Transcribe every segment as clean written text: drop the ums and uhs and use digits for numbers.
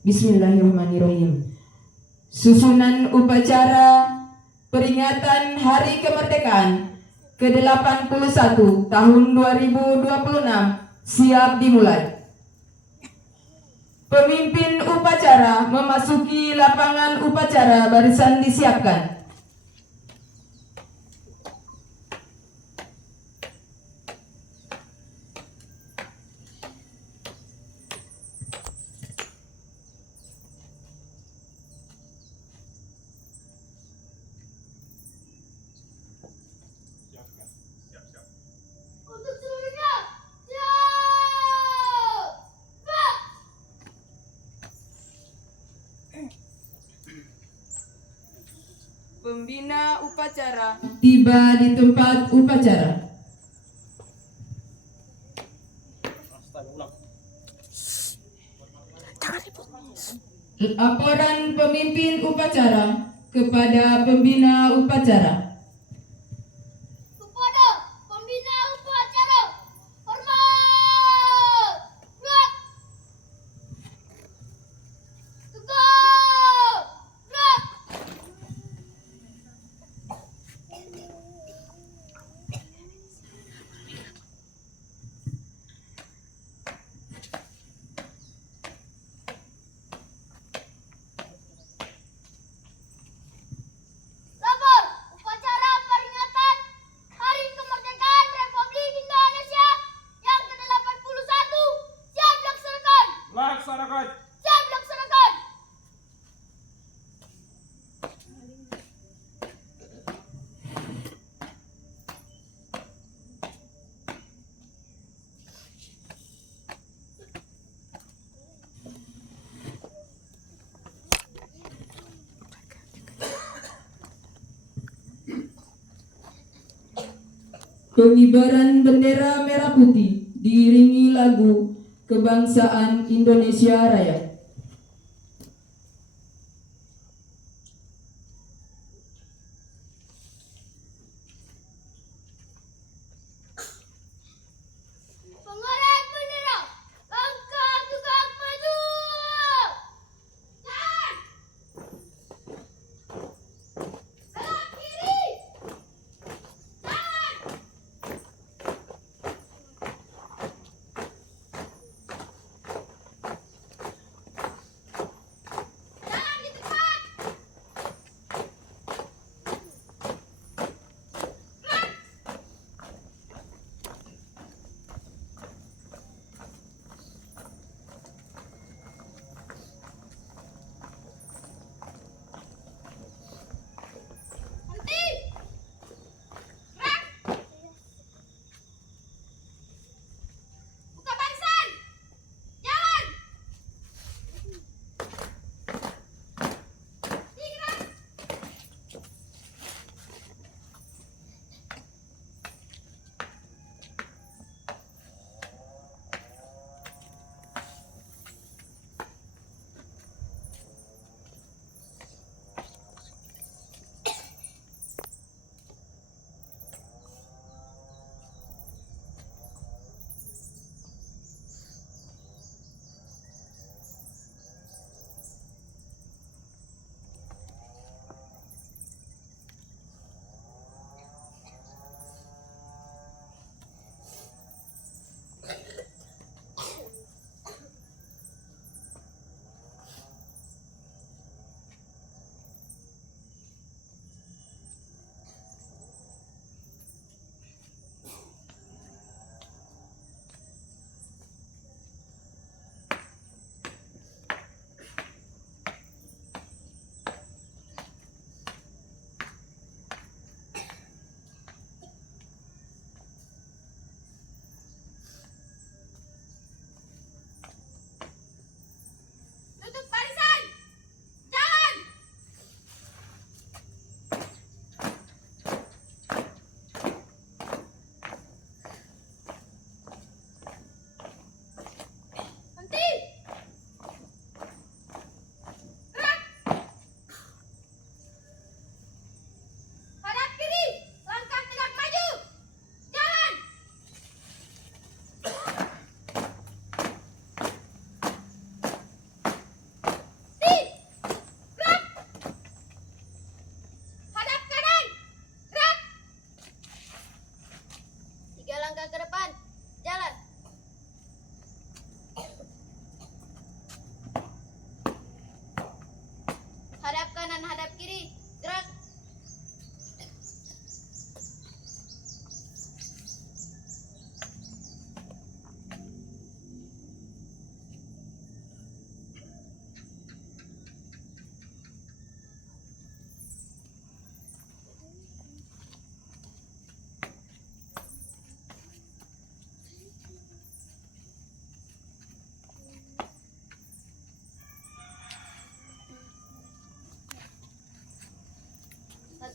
Bismillahirrahmanirrahim. Susunan upacara peringatan Hari Kemerdekaan ke-81 tahun 2026 siap dimulai. Pemimpin upacara memasuki lapangan upacara, barisan disiapkan. Untuk seluruhnya, siap! Pembina upacara tiba di tempat upacara. Laporan pemimpin upacara kepada pembina upacara. Kepada pembina upacara, hormat! Gerak! Tegak! Gerak! Lapor upacara peringatan Hari Kemerdekaan Republik Indonesia yang ke-81 siap dilaksanakan. Laksanakan. Siap dilaksanakan. Pengibaran bendera merah putih diiringi lagu kebangsaan Indonesia Raya. Pengibaran bendera, langkah tegak maju. Kanan. Kanan kiri. Kanan.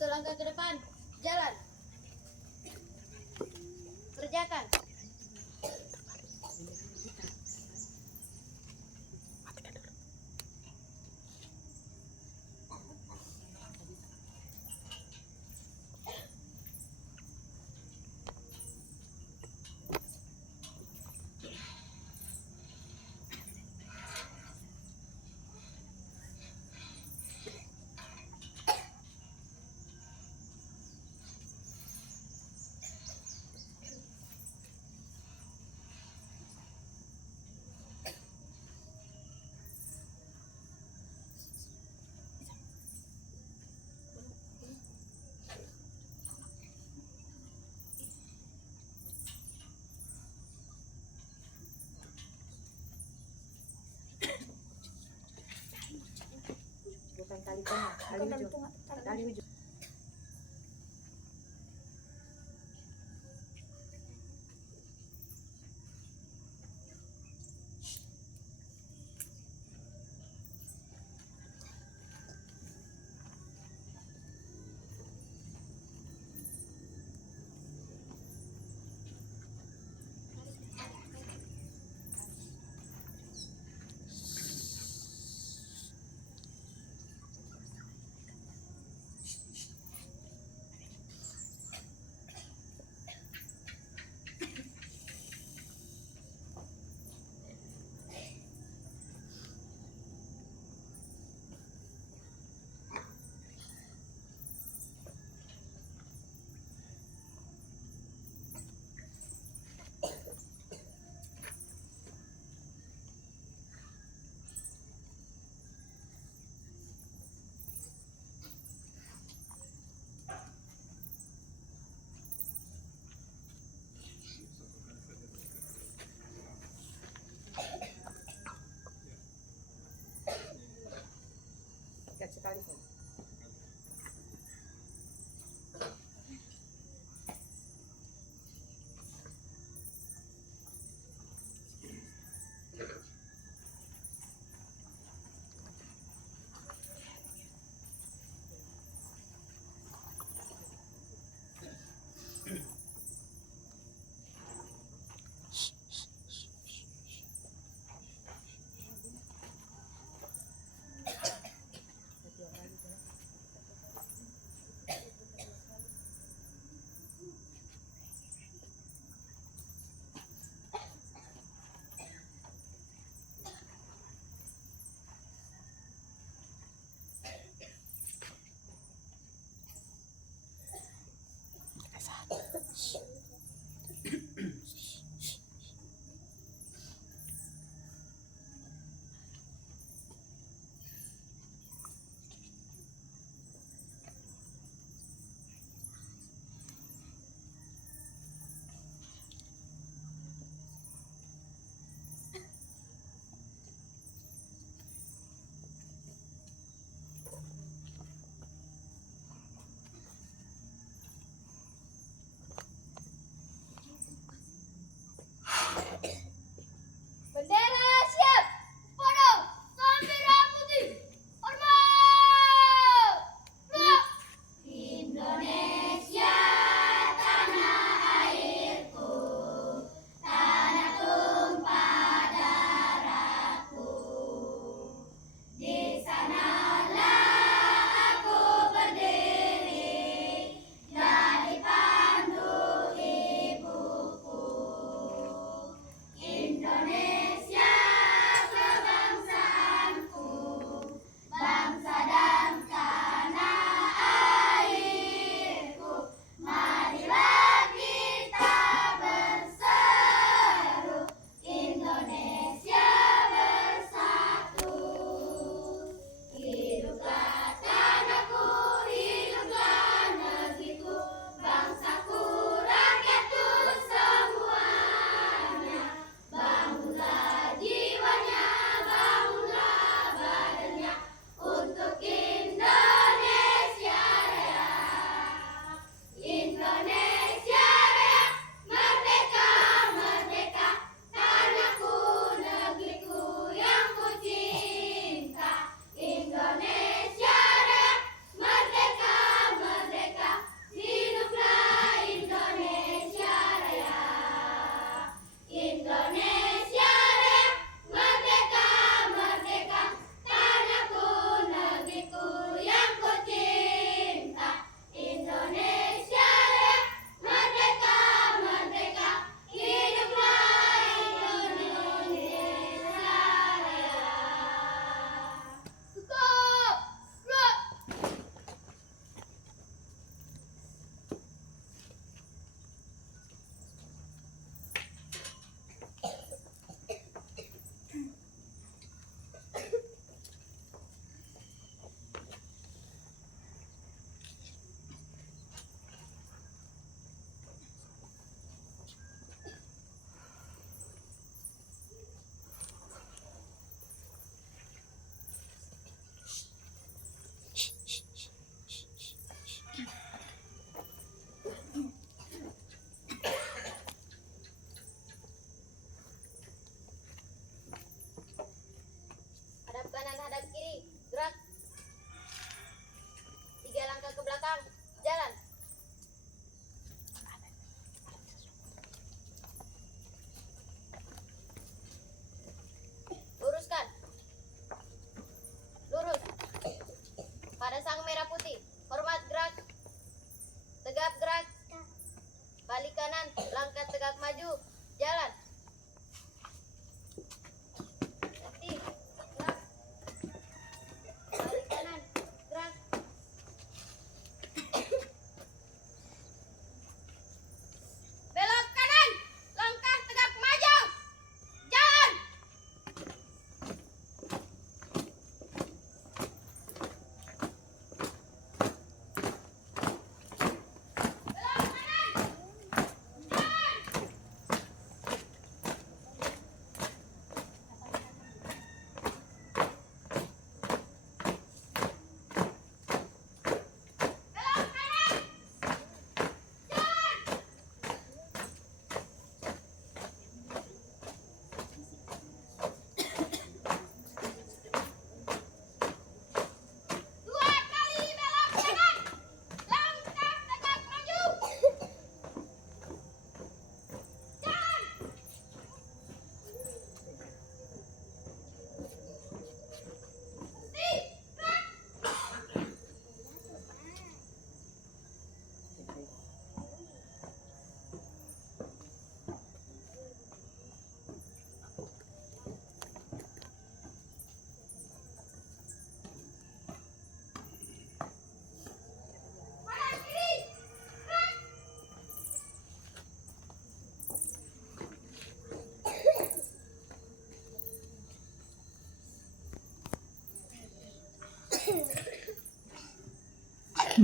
1 langkah ke depan. Jalan. Kerjakan. Bukan tali tengah, tali ujung. Ikat sekali pun.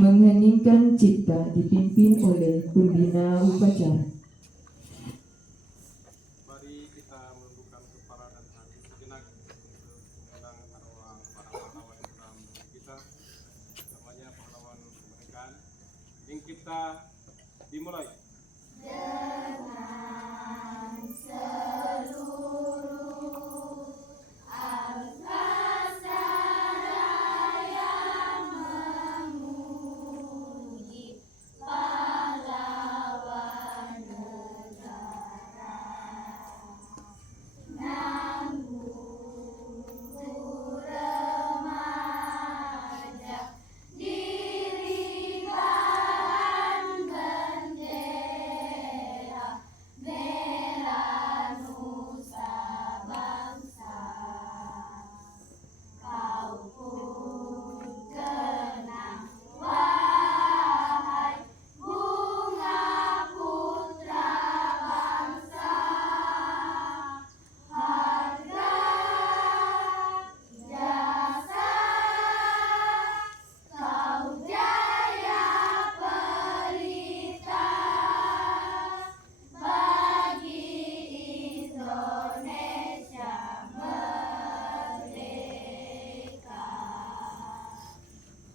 mengheningkan cipta dipimpin oleh pembina upacara. Mari kita menundukkan kepala dan hati sejenak untuk mengenang arwah para pahlawan yang telah menemui kita. Namanya pahlawan kemerdekaan. Ingin kita dimulai.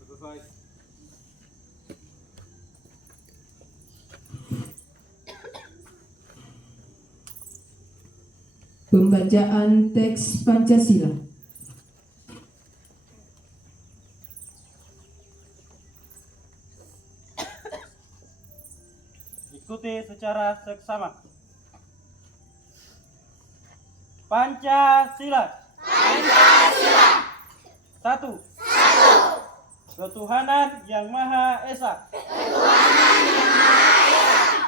Selesai. Pembacaan teks Pancasila. Ikuti secara seksama. Pancasila. Pancasila. 1. Ketuhanan yang Maha Esa. Ketuhanan yang Maha Esa.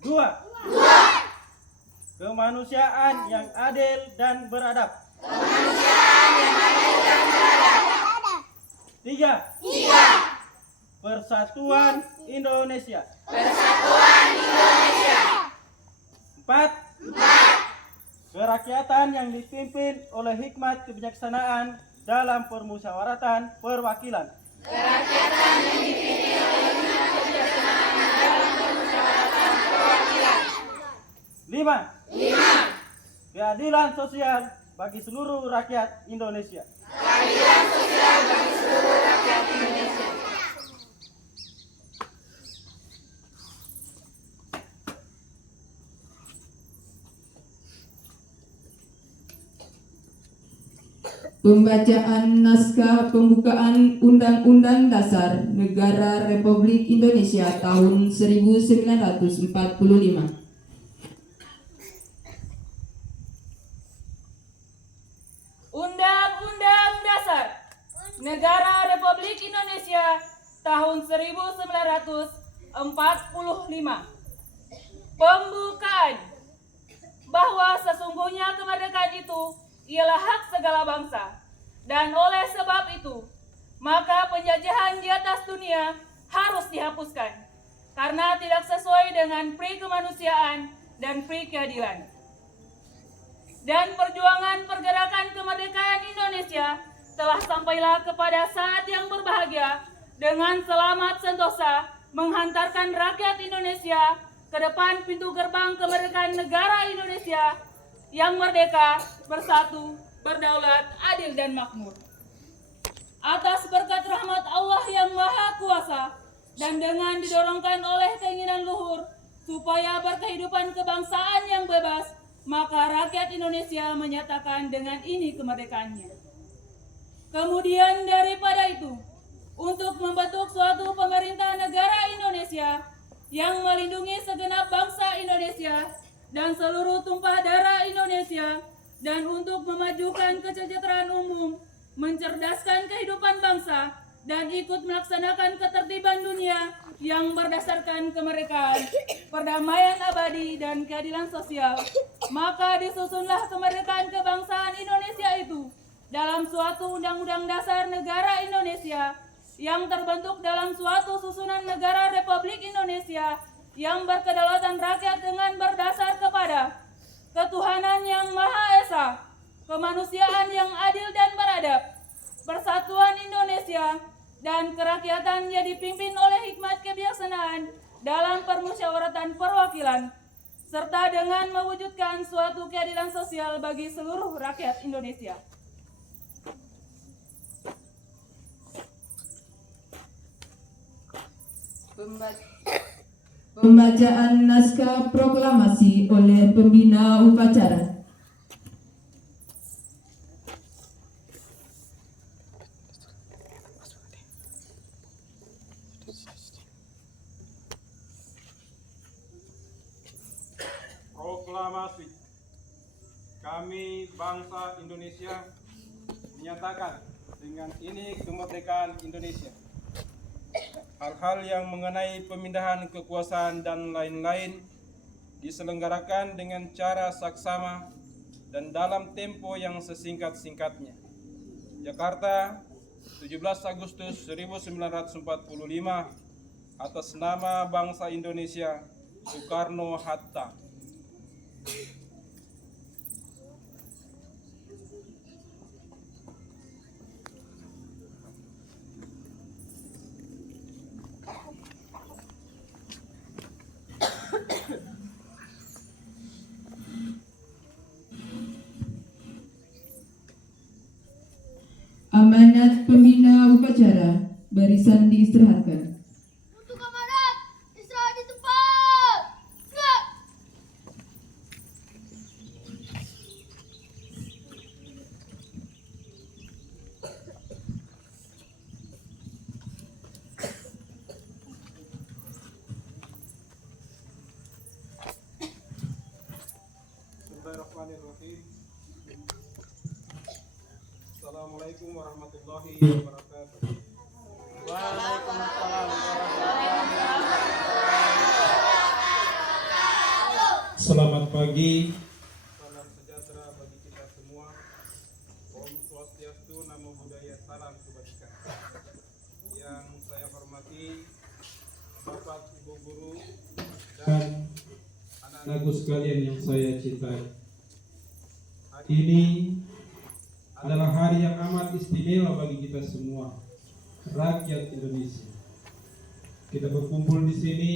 2. Kemanusiaan yang adil dan beradab. Kemanusiaan yang adil dan beradab. 3. Persatuan Indonesia. Persatuan Indonesia. 4. Kerakyatan yang dipimpin oleh hikmat kebijaksanaan dalam permusyawaratan perwakilan. Kerakyatan yang dipimpin oleh hikmat kebijaksanaan dalam permusyawaratan perwakilan. 5. Keadilan sosial bagi seluruh rakyat Indonesia. Keadilan sosial bagi seluruh rakyat Indonesia. Pembacaan naskah pembukaan Undang-Undang Dasar Negara Republik Indonesia tahun 1945. Undang-Undang Dasar Negara Republik Indonesia tahun 1945. Pembukaan. Bahwa sesungguhnya kemerdekaan itu ialah hak segala bangsa, dan oleh sebab itu, maka penjajahan di atas dunia harus dihapuskan, karena tidak sesuai dengan pri kemanusiaan dan pri keadilan. Dan perjuangan pergerakan kemerdekaan Indonesia telah sampailah kepada saat yang berbahagia dengan selamat sentosa menghantarkan rakyat Indonesia ke depan pintu gerbang kemerdekaan negara Indonesia yang merdeka, bersatu, berdaulat, adil dan makmur. Atas berkat rahmat Allah yang Maha Kuasa dan dengan didorongkan oleh keinginan luhur supaya berkehidupan kebangsaan yang bebas, maka rakyat Indonesia menyatakan dengan ini kemerdekaannya. Kemudian daripada itu, untuk membentuk suatu pemerintah negara Indonesia yang melindungi segenap bangsa Indonesia dan seluruh tumpah darah Indonesia, dan untuk memajukan kesejahteraan umum, mencerdaskan kehidupan bangsa, dan ikut melaksanakan ketertiban dunia yang berdasarkan kemerdekaan, perdamaian abadi, dan keadilan sosial, maka disusunlah kemerdekaan kebangsaan Indonesia itu dalam suatu Undang-Undang Dasar Negara Indonesia yang terbentuk dalam suatu susunan negara Republik Indonesia yang berkedaulatan rakyat dengan berdasar kepada ketuhanan yang Maha Esa, kemanusiaan yang adil dan beradab, persatuan Indonesia, dan kerakyatannya dipimpin oleh hikmat kebijaksanaan dalam permusyawaratan perwakilan, serta dengan mewujudkan suatu keadilan sosial bagi seluruh rakyat Indonesia. Pembacaan naskah proklamasi oleh pembina upacara. Proklamasi. Kami bangsa Indonesia menyatakan dengan ini kemerdekaan Indonesia. Hal-hal yang mengenai pemindahan kekuasaan dan lain-lain diselenggarakan dengan cara saksama dan dalam tempo yang sesingkat-singkatnya. Jakarta, 17 Agustus 1945, atas nama bangsa Indonesia, Soekarno-Hatta. Amanat pembina upacara, barisan diistirahatkan. Untuk komandan, istirahat di tempat. Gerak. Bismillahirrahmanirrahim. Assalamualaikum warahmatullahi wabarakatuh. Waalaikumsalam warahmatullahi Selamat pagi, salam sejahtera bagi kita semua. Om Swastiastu, Namo Buddhaya, salam kebajikan. Yang saya hormati Bapak Ibu Guru dan anak-anakku sekalian yang saya cintai. Hari ini adalah hari yang amat istimewa bagi kita semua, rakyat Indonesia. Kita berkumpul di sini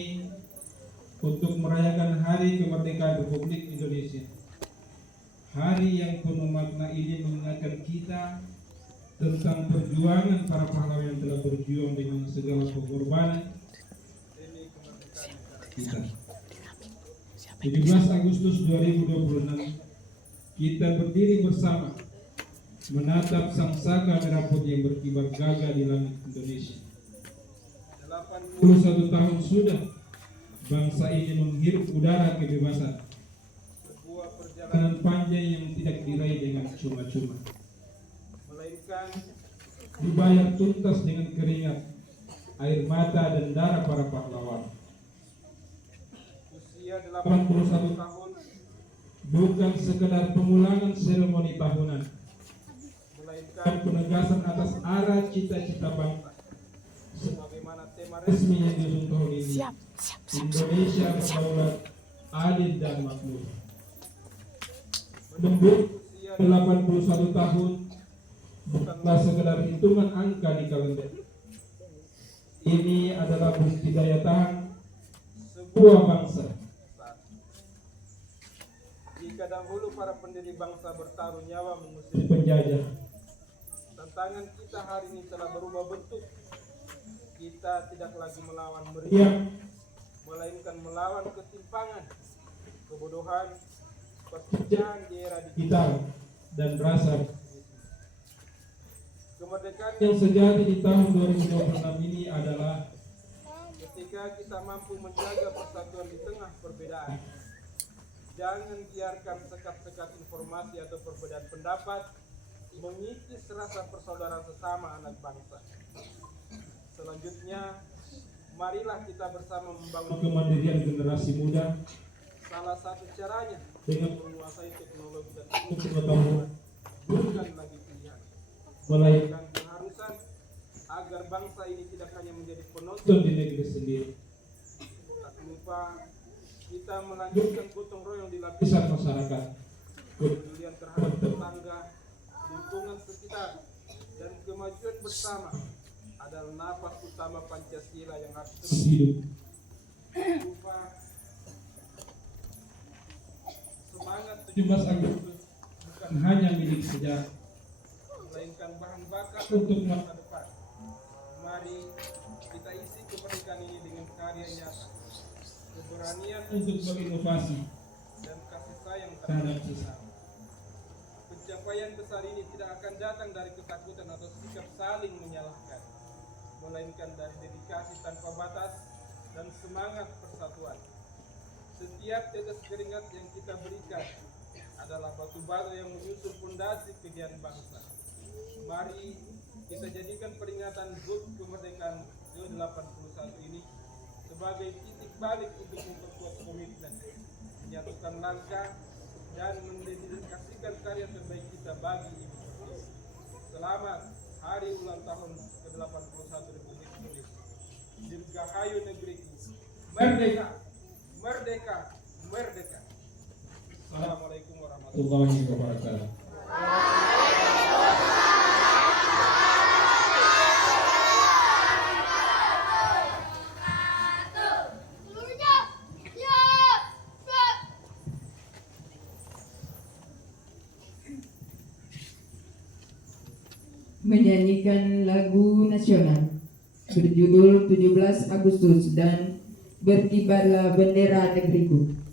untuk merayakan Hari Kemerdekaan Republik Indonesia. Hari yang penuh makna ini mengingatkan kita tentang perjuangan para pahlawan yang telah berjuang dengan segala pengorbanan demi kemerdekaan negara kita. 17 Agustus 2026 kita berdiri bersama menatap sang saka merah putih yang berkibar gagah di langit Indonesia. 81 tahun sudah bangsa ini menghirup udara kebebasan. Sebuah perjalanan panjang yang tidak diraih dengan cuma-cuma, melainkan dibayar tuntas dengan keringat, air mata dan darah para pahlawan. Usia 81 tahun bukan sekedar pengulangan seremoni tahunan, melainkan penegasan atas arah cita-cita bangsa. Sebagaimana tema resmi yang diusung tahun ini, Indonesia berdaulat, adil dan makmur. Menembus usia 81 tahun bukanlah sekedar hitungan angka di kalender. Ini adalah bukti daya tahan sebuah bangsa. Jika dahulu para pendiri bangsa bertaruh nyawa mengusir penjajah, tantangan kita hari ini telah berubah bentuk. Kita tidak lagi melawan meriam, melainkan melawan ketimpangan, kebodohan, perpecahan di era digital, dan rasa. Kemerdekaan yang sejati di tahun 2026 ini adalah ketika kita mampu menjaga persatuan di tengah perbedaan. Jangan biarkan sekat-sekat informasi atau perbedaan pendapat mengikis rasa persaudaraan sesama anak bangsa. Selanjutnya, marilah kita bersama membangun kemandirian generasi muda. Salah satu caranya dengan menguasai teknologi dan ilmu pengetahuan bukan lagi pilihan, melainkan keharusan agar bangsa ini tidak hanya menjadi penonton di negeri sendiri. Tak lupa kita melanjutkan gotong royong di lapisan masyarakat, kepedulian terhadap tetangga, lingkungan sekitar, dan kemajuan bersama adalah napas utama Pancasila yang harus terus hidup. berupa semangat 17 Agustus bukan hanya milik sejarah melainkan bahan bakar untuk masa depan. Mari kita isi kemerdekaan ini dengan karya nyata, keberanian untuk berinovasi dan kasih sayang terhadap terhadap sesama. Pencapaian besar ini tidak akan datang dari ketakutan atau sikap saling menyalahkan, melainkan dari dedikasi tanpa batas dan semangat persatuan. Setiap tetes keringat yang kita berikan adalah batu bara yang menyusun fondasi kegiatan bangsa. Mari kita jadikan peringatan HUT kemerdekaan ke-81 ini sebagai titik balik untuk memperkuat komitmen, menyatukan langkah, dan mendedikasikan karya terbaik kita bagi ibu. Selamat Hari Ulang Tahun ke-81 Republik Indonesia. Dirgahayu negeriku. Merdeka, merdeka, merdeka. Assalamualaikum warahmatullahi wabarakatuh. Warahmatullahi wabarakatuh. Seluruhnya siap. Siap. Menyanyikan lagu nasional berjudul 17 Agustus dan Berkibarlah Bendera Negeriku.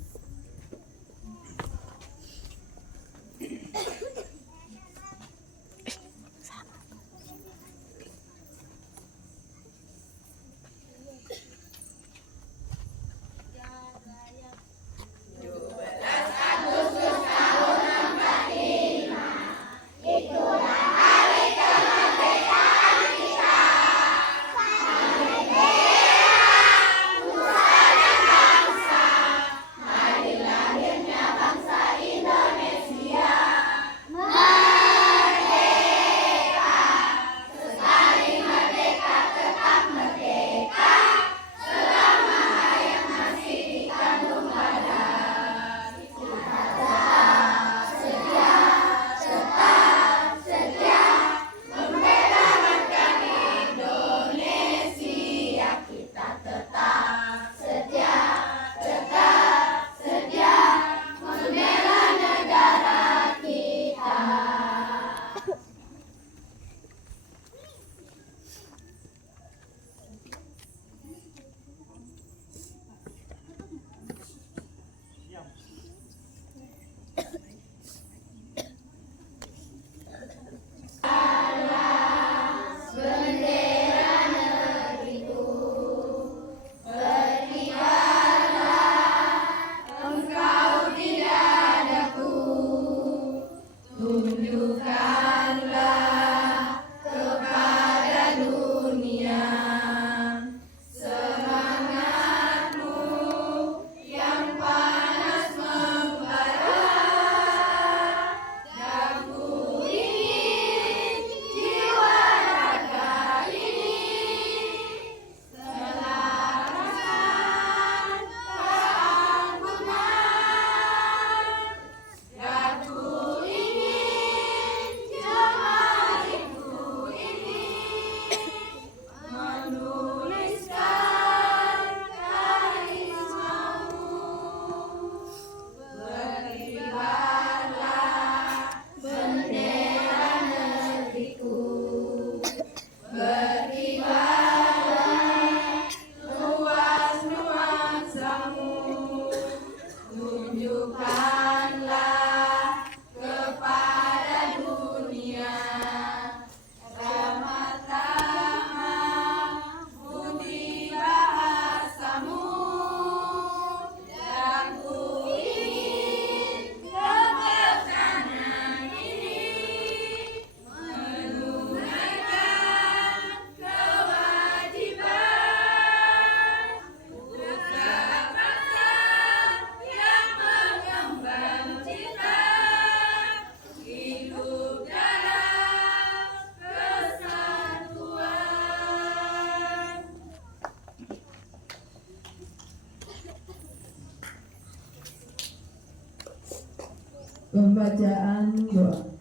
Pembacaan doa.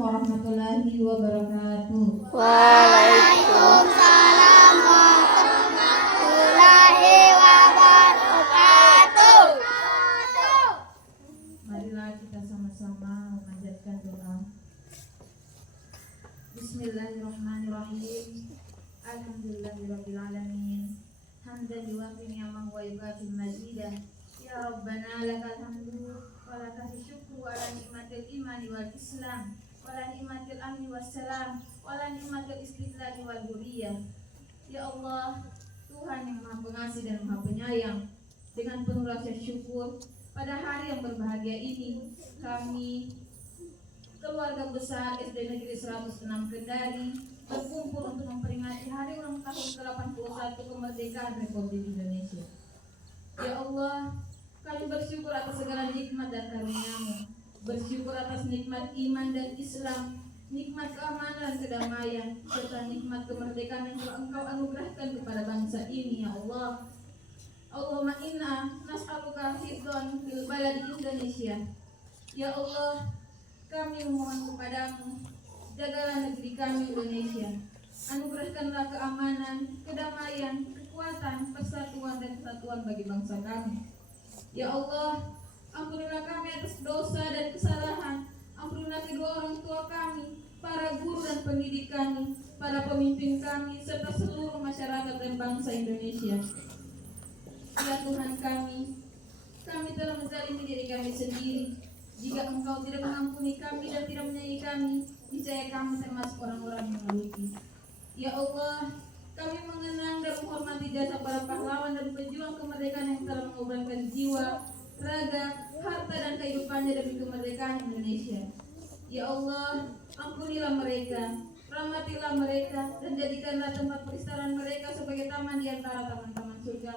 warahmatullahi wabarakatuh. Waalaikumsalam warahmatullahi wabarakatuh. Marilah kita sama-sama memanjatkan doa. Bismillahirrahmanirrahim. Alhamdulillahirabbil alamin. Hamdan yuwafi ni'amahu wa yukafi mazidah. Ya Rabbana lakal hamdu wa lakal syukru ala nikmatil imani wal islam wa la nikmatil amni wassalam wa la nikmatil istiqlali wal huriyah. Ya Allah, Tuhan yang Maha Pengasih dan Maha Penyayang, dengan penuh rasa syukur pada hari yang berbahagia ini, kami keluarga besar SD Negeri 106 Kendari berkumpul untuk memperingati hari ulang tahun ke-81 kemerdekaan Republik Indonesia. Ya Allah, kami bersyukur atas segala nikmat dan karunia-Mu, bersyukur atas nikmat iman dan Islam, nikmat keamanan dan kedamaian, serta nikmat kemerdekaan yang telah Engkau anugerahkan kepada bangsa ini, ya Allah. Allahumma inna nas'aluka hifdzan fil baladi Indonesia. Ya Allah, kami memohon kepadamu, jagalah negeri kami Indonesia. Anugerahkanlah keamanan, kedamaian, kekuatan, persatuan dan kesatuan bagi bangsa kami. Ya Allah, ampunilah kami atas dosa dan kesalahan. Ampunilah kedua orang tua kami, para guru dan pendidik kami, para pemimpin kami, serta seluruh masyarakat dan bangsa Indonesia. Ya Tuhan kami telah menzalimi diri kami sendiri. Jika Engkau tidak mengampuni kami dan tidak menyayangi kami, niscaya kami termasuk orang-orang yang merugi. Ya Allah, kami mengenang dan menghormati jasa para pahlawan dan pejuang kemerdekaan yang telah mengorbankan jiwa, raga, harta dan kehidupannya demi kemerdekaan Indonesia. Ya Allah, ampunilah mereka, rahmatilah mereka, dan jadikanlah tempat peristirahatan mereka sebagai taman di antara taman-taman surga.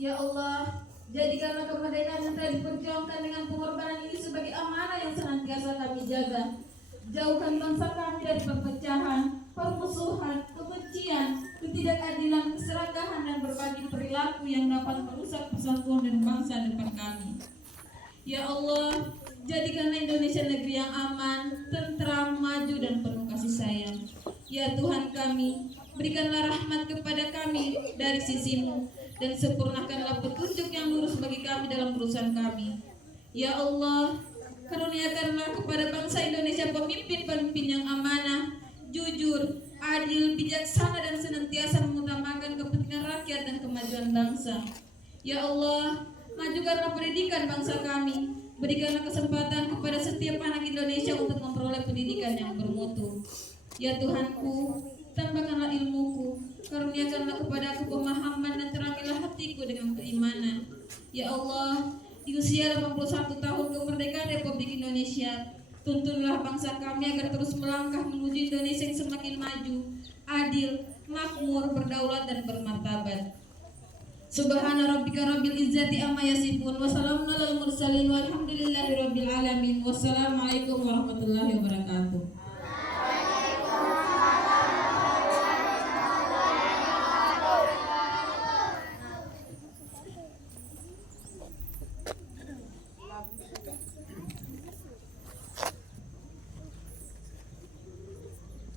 Ya Allah, jadikanlah kemerdekaan yang telah diperjuangkan dengan pengorbanan ini sebagai amanah yang senantiasa kami jaga. Jauhkan bangsa kami dari perpecahan, permusuhan, kebencian, ketidakadilan, keserakahan, dan berbagai perilaku yang dapat merusak persatuan dan bangsa depan kami. Ya Allah, jadikanlah Indonesia negeri yang aman, tentram, maju, dan penuh kasih sayang. Ya Tuhan kami, berikanlah rahmat kepada kami dari sisi-Mu, dan sempurnakanlah petunjuk yang lurus bagi kami dalam urusan kami. Ya Allah, karuniakanlah kepada bangsa Indonesia pemimpin-pemimpin yang amanah, jujur, adil, bijaksana, dan senantiasa mengutamakan kepentingan rakyat dan kemajuan bangsa. Ya Allah, majukanlah pendidikan bangsa kami. Berikanlah kesempatan kepada setiap anak Indonesia untuk memperoleh pendidikan yang bermutu. Ya Tuhanku, tambahkanlah ilmuku, karuniakanlah kepadaku pemahaman, dan terangilah hatiku dengan keimanan. Ya Allah, di usia 81 tahun kemerdekaan Republik Indonesia, tuntunlah bangsa kami agar terus melangkah menuju Indonesia yang semakin maju, adil, makmur, berdaulat, dan bermartabat. Subhana rabbika rabbil izzati amma yasifun, wa salamun alal mursalin, walhamdulillahi rabbil alamin. Wassalamualaikum warahmatullahi wabarakatuh.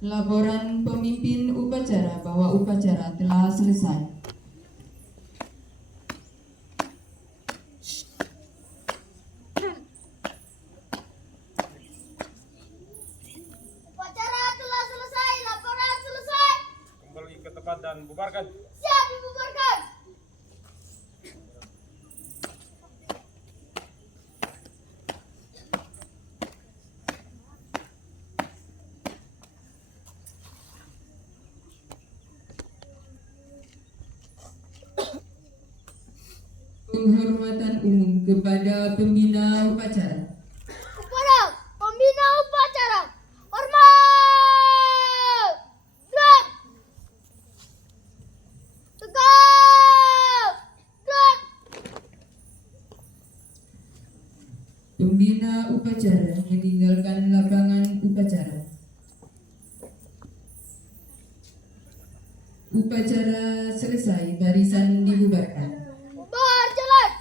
Laporan pemimpin upacara bahwa upacara telah selesai. Upacara telah selesai, laporan selesai. Kembali ke tempat dan bubarkan. Siap dibubarkan. Penghormatan umum kepada pembina upacara. Kepada pembina upacara, hormat. Gerak. Tegak. Gerak. Pembina upacara meninggalkan lapangan upacara. Upacara selesai, barisan dibubarkan. Bubar jalan.